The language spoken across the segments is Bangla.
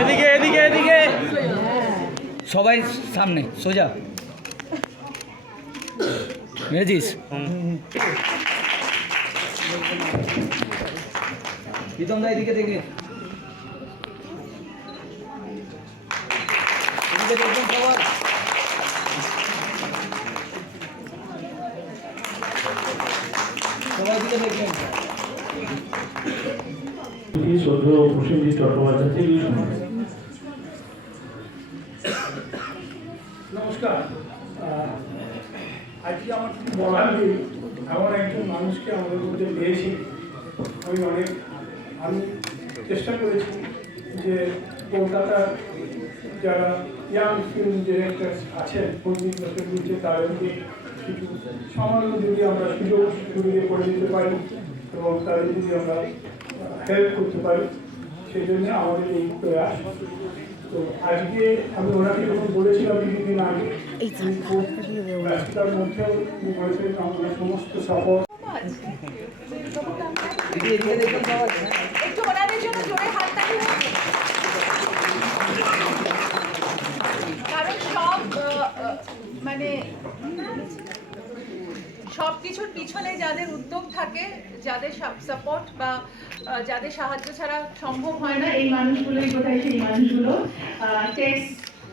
এদিকে এদিকে এদিকে। সবাই সামনে, সোজা। মেরেছিস প্রীতম দা, এদিকে দেখে দেখবেন সবাই দিকে দেখবেন শ্রদ্ধেয় প্রসেনজিৎ চট্টোপাধ্যায় থেকে নমস্কার আজকে আমার কিছু বলার নেই এমন একজন মানুষকে আমাদের মধ্যে পেয়েছি। আমি অনেক, আমি চেষ্টা করেছি যে কলকাতার যারা ইয়াং ফিল্ম ডিরেক্টর আছেন পন্ডিত নজরুলকে তাদেরকে কিছু সামান্য যদি আমরা সুযোগ সুবিধে করে দিতে পারি, এবং তাদের যদি আমরা হেল্প করতে পারি, সেই জন্য আমাদের এই প্রয়াস। তো আজকে আমি ওনাকে যখন বলেছিলাম কিছুদিন আগে ব্যস্ততার মধ্যেও বলেছিলেন আমাদের সমস্ত সাপোর্ট দিদি এদিকে দেখবেন সবাই একটু ওনাদের জন্য জোরে হাততালি হোক। কারণ সব আহ, আহ, মানে সব কিছুর পিছনে যাদের উদ্যোগ থাকে যাদের সাপোর্ট বা যাদের সাহায্য ছাড়া সম্ভব হয় না এই মানুষগুলোই বোধহয় সেই মানুষগুলো? টেক্স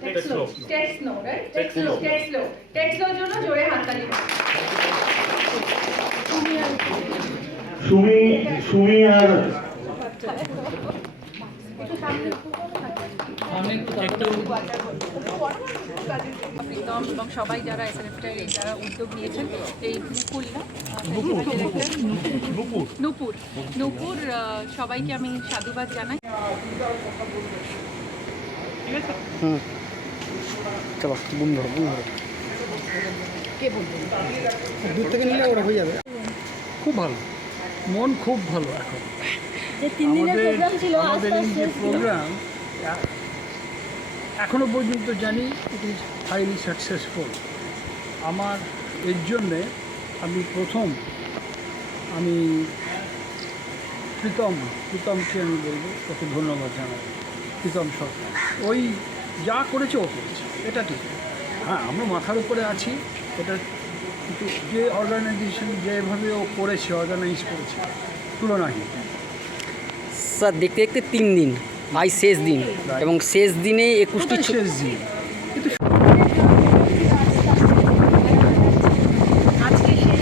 টেক্সলো টেক্সলো রাইট টেক্সলো টেক্সলো টেক্সলোর জন্য জোরে হাততালি সুমি সুমি আর প্রীতম এবং সবাই যারা এসএনএফটার এই যারা উদ্যোগ নিয়েছেন এই মুকুল না? নুপুর। নুপুর। সবাইকে আমি সাধুবাদ জানাই। চলো বুম ধরো বুম ধরো। দূর থেকে নিলে ওরা হয়ে যাবে। খুব ভালো। মন খুব ভালো এখন। যে তিন দিনের আমাদের প্রোগ্রাম ছিল আজ আমাদের যে প্রোগ্রাম এখনও পর্যন্ত জানি ইট ইজ হাইলি সাকসেসফুল আমার এর জন্যে আমি প্রথম, আমি প্রীতম, প্রীতমকে আমি বলব, ওকে ধন্যবাদ জানাব প্রীতম সরকার। ওই যা করেছে ও করেছে, এটা ঠিক। হ্যাঁ আমরা মাথার উপরে আছি, এটা কিন্তু যে অর্গানাইজেশন যেভাবে ও করেছে অর্গানাইজ করেছে, তুলনাহীন। স্যার, দেখতে দেখতে তিন দিন। আজ শেষ দিন। এবং শেষ দিনে একুশটি শেষ দিন কিন্তু আজকে শেষ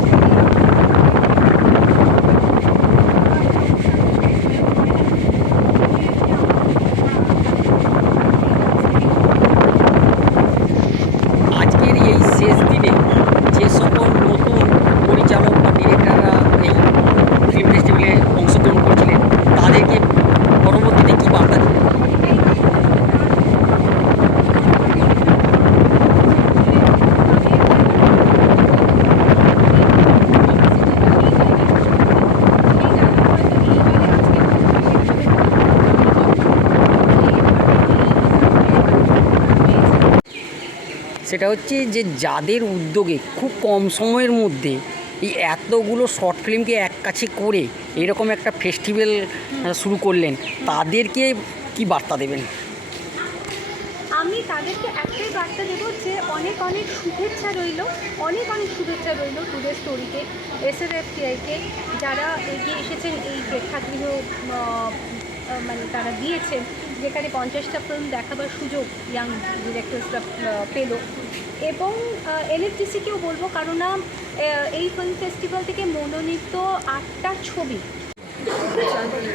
আজকের এই শেষ দিনে যে সকল নতুন পরিচালক বা ডিরেক্টররা এই ফিল্ম ফেস্টিভ্যালে অংশগ্রহণ করছিলেন তাদেরকে পরবর্তীতে কী বার্তা দেবেন সেটা হচ্ছে যে যাদের উদ্যোগে খুব কম সময়ের মধ্যে এই এতগুলো শর্ট ফিল্মকে এক কাছে করে এরকম একটা ফেস্টিভ্যাল শুরু করলেন, তাদেরকে কি বার্তা দেবেন? আমি তাদেরকে একটাই বার্তা দেবো যে অনেক অনেক শুভেচ্ছা রইল, অনেক অনেক শুভেচ্ছা রইল টুডে স্টোরিকে এস এর এফ টিআইকে যারা এগিয়ে এসেছেন এই প্রেক্ষাগৃহ মানে তারা দিয়েছেন। যেখানে পঞ্চাশটা ফিল্ম দেখাবার সুযোগ ইয়াং ডিরেক্টরসরা পেল। এবং এনএফটিসিকেও বলব কারণ আহ, এই ফিল্ম ফেস্টিভ্যাল থেকে মনোনীত আটটা ছবি।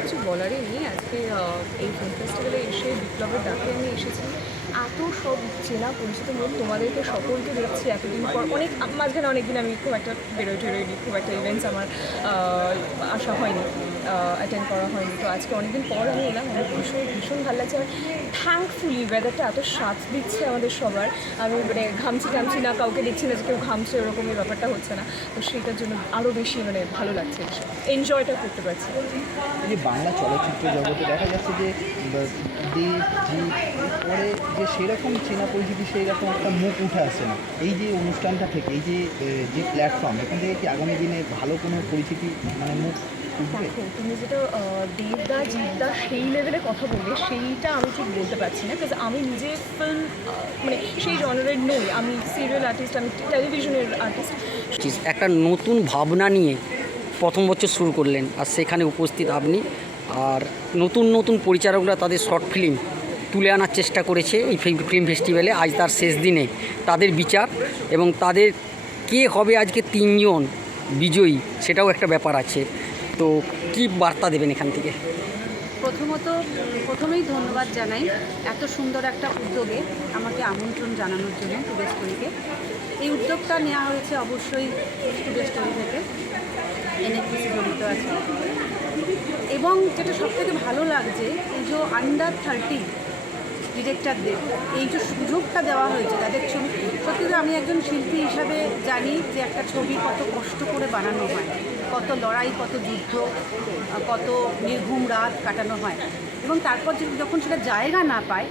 কিছু বলারই নেই। আজকে এই ফিল্ম ফেস্টিভ্যালে এসে বিপ্লবের ডাকে আমি এসেছি। এত সব চেনা পরিচিত মুখ তোমাদেরকে সকলকে দেখছি এতদিন পর। অনেক মাঝখানে অনেকদিন আমি খুব একটা বেরোয় টেরোয়নি খুব একটা ইভেন্টস আমার আসা হয়নি। অ্যাটেন্ড করা হয়নি। তো আজকে অনেকদিন পর আমি এলাম আমার ভীষণ ভীষণ ভালো লাগছে আর থ্যাঙ্কফুলি ওয়েদারটা এত সাথ দিচ্ছে আমাদের সবার। আমি মানে ঘামছি ঘামছি না কাউকে দেখছি না যে কেউ ঘামছে ওরকমই ব্যাপারটা হচ্ছে না। তো সেটার জন্য আরও বেশি মানে ভালো লাগছে এনজয়টা করতে পারছি। যে বাংলা চলচ্চিত্র জগতে দেখা যাচ্ছে যে বা, দেশ জীব পরে যে সেরকম চেনা পরিচিতি সেই রকম একটা মুখ উঠে আসে না। এই যে অনুষ্ঠানটা থেকে এই যে যে প্ল্যাটফর্ম এখান থেকে কি আগামী দিনে ভালো কোনো পরিচিতি মানে মুখ দেখো, তুমি যেটা দেবদা জিতদা সেই লেভেলে কথা বললে, সেইটা আমি ঠিক বলতে পারছি না বিকজ আমি নিজে ফিল্ম মানে সেই জনারের নই। আমি সিরিয়াল আর্টিস্ট আমি টেলিভিশনের আর্টিস্ট একটা নতুন ভাবনা নিয়ে প্রথম বছর শুরু করলেন, আর সেখানে উপস্থিত আপনি। আর নতুন নতুন পরিচালকরা তাদের শর্ট ফিল্ম তুলে আনার চেষ্টা করেছে এই ফিল্ম ফেস্টিভ্যালে আজ তার শেষ দিনে। তাদের বিচার এবং তাদের কে হবে আজকে তিনজন বিজয়ী, সেটাও একটা ব্যাপার আছে। তো কি বার্তা দেবেন এখান থেকে? প্রথমত, প্রথমেই ধন্যবাদ জানাই এত সুন্দর একটা উদ্যোগে আমাকে আমন্ত্রণ জানানোর জন্য টুডে স্টোরিকে এই উদ্যোগটা নেওয়া হয়েছে অবশ্যই টুডে স্টোরি থেকে। এনএফপিসি জড়িত আছে। এবং যেটা সবথেকে ভালো লাগছে, এই যে আন্ডার থার্টি ডিরেক্টরদের এই যে সুযোগটা দেওয়া হয়েছে তাদের ছবি, সত্যি আমি একজন শিল্পী হিসাবে জানি যে একটা ছবি কত কষ্ট করে বানানো হয়। কত লড়াই, কত যুদ্ধ, কত নির্ঘুম রাত কাটানো হয়। এবং তারপর যখন সেটা জায়গা না পায়